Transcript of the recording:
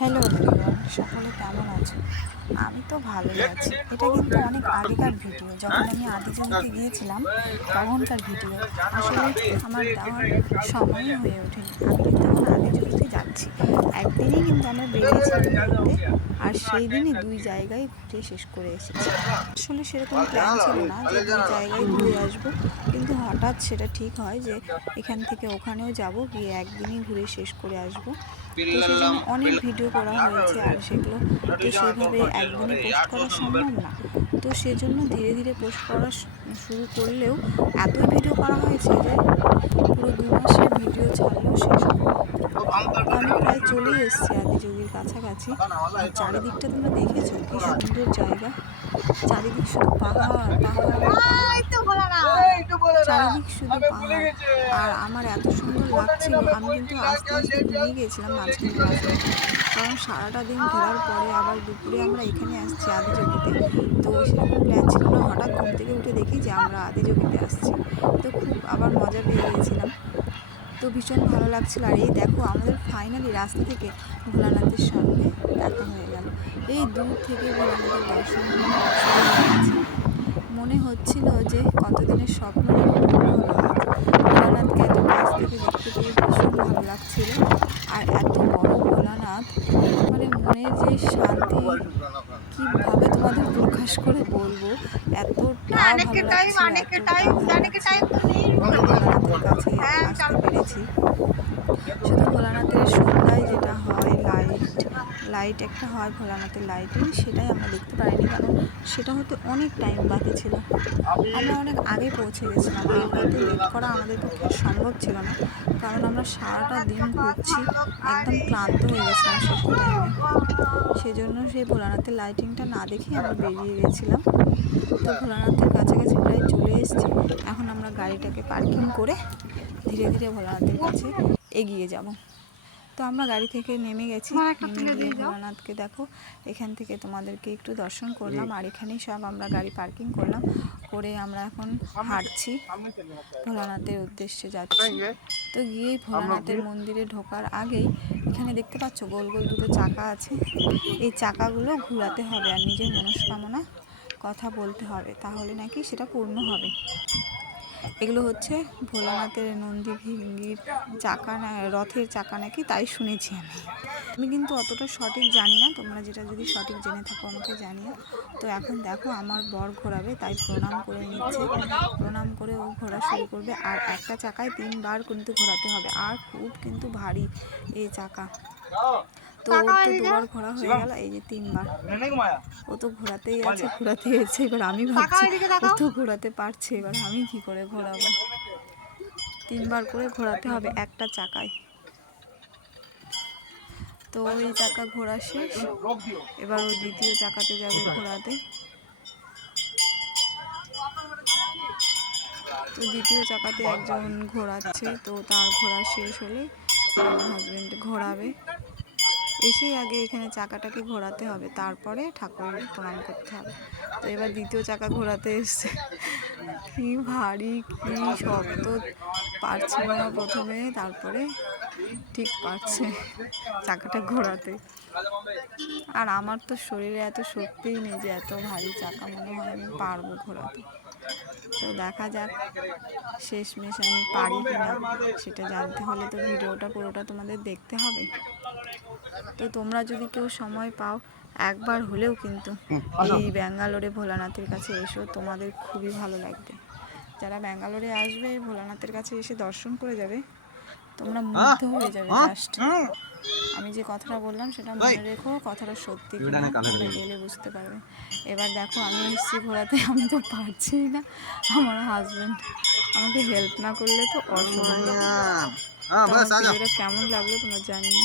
Hello everyone, সকলে কেমন আছো? আমি তো ভালোই আছি। এটা কিন্তু অনেক আগেকার ভিডিও, যখন আমি আদিজমিতে গিয়েছিলাম তখনকার ভিডিও। আসলে আমার যাওয়ার সময়ই হয়ে ওঠেনি। আমি কিন্তু এখন আদিজমিতে যাচ্ছি। একদিনই কিন্তু আমরা বেরিয়েছিলাম ঘুরতে, আর সেই দিনই দুই জায়গায় ঘুরে শেষ করে এসেছি। আসলে সেরকম প্ল্যান ছিল না যে দুই জায়গায় ঘুরে আসবো, কিন্তু হঠাৎ সেটা ঠিক হয় যে এখান থেকে ওখানেও যাব, গিয়ে একদিনই ঘুরে শেষ করে আসবো। তো সেই জন্য অনেক ভিডিও করা হয়েছে, আর সেগুলো তো সেইভাবে একদিনে পোস্ট করা সম্ভব না। তো সেজন্য ধীরে ধীরে পোস্ট করা শুরু করলেও এতই ভিডিও করা হয়েছে যে পুরো 2 মাসের ভিডিও ছাড়লেও শেষ হবে না। তো আমি প্রায় চলেই এসেছি আদিযোগীর কাছাকাছি। আর চারিদিকটা তোমরা দেখেছো কি সুন্দর জায়গা, চারিদিক শুধু পাহাড় পাহাড় পাহাড়, চারিদিক শুধু পাহাড়। আর আমার এত সুন্দর লাগছিল, আমি কিন্তু আস্তে আস্তে ঘুমিয়ে গিয়েছিলাম মাঝখানে মাঝখানে, কারণ সারাটা দিন ঘোরার পরে আবার দুপুরে আমরা এখানে আসছি আদিযোগীতে। তো সেরকম প্ল্যান ছিল না, হঠাৎ ঘুম থেকে উঠে দেখি যে আমরা আদিযোগীতে আসছি। তো খুব আবার মজা পেয়ে গিয়েছিলাম, তো ভীষণ ভালো লাগছিল। আর এই দেখো, আমাদের ফাইনালি রাস্তা থেকে ভোলানাথের সঙ্গে দেখা হয়ে গেল। এই দূর থেকে ভোলানাথের দর্শন শুরু হয়ে গেছে। মনে হচ্ছিল যে কতদিনের স্বপ্ন যেন পূর্ণ হলো আজ। ভোলানাথকে এত কাছ থেকে দেখতে পেয়ে ভীষণ ভালো লাগছিল। আর এত বড় ভোলানাথ, মানে মনের যে শান্তি কীভাবে তোমাদের প্রকাশ করে বলবো, এতটা ভালো লাগছিল, এতটা ভালো লাগছিল ভোলানাথের কাছে আসতে পেরেছি। শুধু ভোলানাথের সন্ধ্যায় যেটা হয় লাইট একটা হয় ভোলানাথের লাইটিং, সেটাই আমরা দেখতে পারিনি, কারণ সেটা হতে অনেক টাইম বাকি ছিল। আমরা অনেক আগে পৌঁছে গেছিলাম, আর অত লেট করা আমাদের পক্ষে সম্ভব ছিল না, কারণ আমরা সারাটা দিন ঘুরছি, একদম ক্লান্ত হয়ে গেছিলাম শেষের টাইমে। সেজন্য সেই ভোলানাথের লাইটিংটা না দেখে আমরা বেরিয়ে গেছিলাম। তো ভোলানাথের কাছাকাছি প্রায় চলে এসেছি। এখন আমরা গাড়িটাকে পার্কিং করে ধীরে ধীরে ভোলানাথের কাছে এগিয়ে যাব। তো আমরা গাড়ি থেকে নেমে গেছি, নেমে গিয়ে ভোলানাথকে দেখো এখান থেকে তোমাদেরকে একটু দর্শন করলাম, আর এখানেই সব আমরা গাড়ি পার্কিং করলাম, করে আমরা এখন হাঁটছি, ভোলানাথের উদ্দেশ্যে যাচ্ছি। তো গিয়েই ভোলানাথের মন্দিরে ঢোকার আগেই এখানে দেখতে পাচ্ছ গোল গোল দুটো চাকা আছে। এই চাকাগুলো ঘোরাতে হবে আর নিজের মনস্কামনা কথা বলতে হবে, তাহলে নাকি সেটা পূর্ণ হবে। এগুলো হচ্ছে ভোলানাথের নন্দী ভিঙ্গির চাকা, রথের চাকা নাকি, তাই শুনেছি আমি কিন্তু অতটা সঠিক জানি না, তোমরা যেটা যদি সঠিক জেনে থাকো আমাকে জানিও। তো এখন দেখো আমার বর ঘোরাবে, তাই প্রণাম করে নিচ্ছে, প্রণাম করে ও ঘোরা শুরু করবে। আর একটা চাকায় 3বার কিন্তু ঘোরাতে হবে, আর খুব কিন্তু ভারী এই চাকা। তো ওর তো 2বার ঘোরা হয়ে গেল, এই যে 3বার ও তো ঘোরাতেই আছে, এবার আমি ভাবছি ও তো ঘোরাতে পারছে, এবার আমি কি করে ঘোরাবো। 3বার করে ঘোরাতে হবে একটা চাকায়। তো এই চাকা ঘোরা শেষ, এবার ও দ্বিতীয় চাকাতে যাবে ঘোরাতে। তো দ্বিতীয় চাকাতে একজন ঘোরাচ্ছে, তো তার ঘোরা শেষ হলে আমার হাজব্যান্ড ঘোরাবে। এসেই আগে এখানে চাকাটাকে ঘোরাতে হবে, তারপরে ঠাকুরের প্রণাম করতে হবে। তো এবার দ্বিতীয় চাকা ঘোরাতে এসছে, কি ভারী কি শক্ত, পারছিল না প্রথমে, তারপরে ঠিক পারছে চাকাটা ঘোরাতে। আর আমার তো শরীরে এত শক্তিই নেই যে এত ভারী চাকা মনে হয় আমি পারবো ঘোরাতে। তো দেখা যাক শেষমেশ আমি পারি কিনা, সেটা জানতে হলে তো ভিডিওটা পুরোটা তোমাদের দেখতে হবে। তো তোমরা যদি কেউ সময় পাও, একবার হলেও কিন্তু এই ব্যাঙ্গালোরে ভোলানাথের কাছে এসো, তোমাদের খুবই ভালো লাগবে। যারা ব্যাঙ্গালোরে আসবে ভোলানাথের কাছে এসে দর্শন করে যাবে, তোমরা মুগ্ধ হয়ে যাবে। জাস্ট আমি যে কথাটা বললাম সেটা মনে রেখো, কথাটা সত্যি কিনা তোমরা এলে বুঝতে পারবে। এবার দেখো আমি এসেছি ঘোরাতে, আমি তো পারছি না, আমার হাজব্যান্ড আমাকে হেল্প না করলে তো অসম্ভব। তো আমার ভিডিওটা কেমন লাগলো তোমরা জানিও।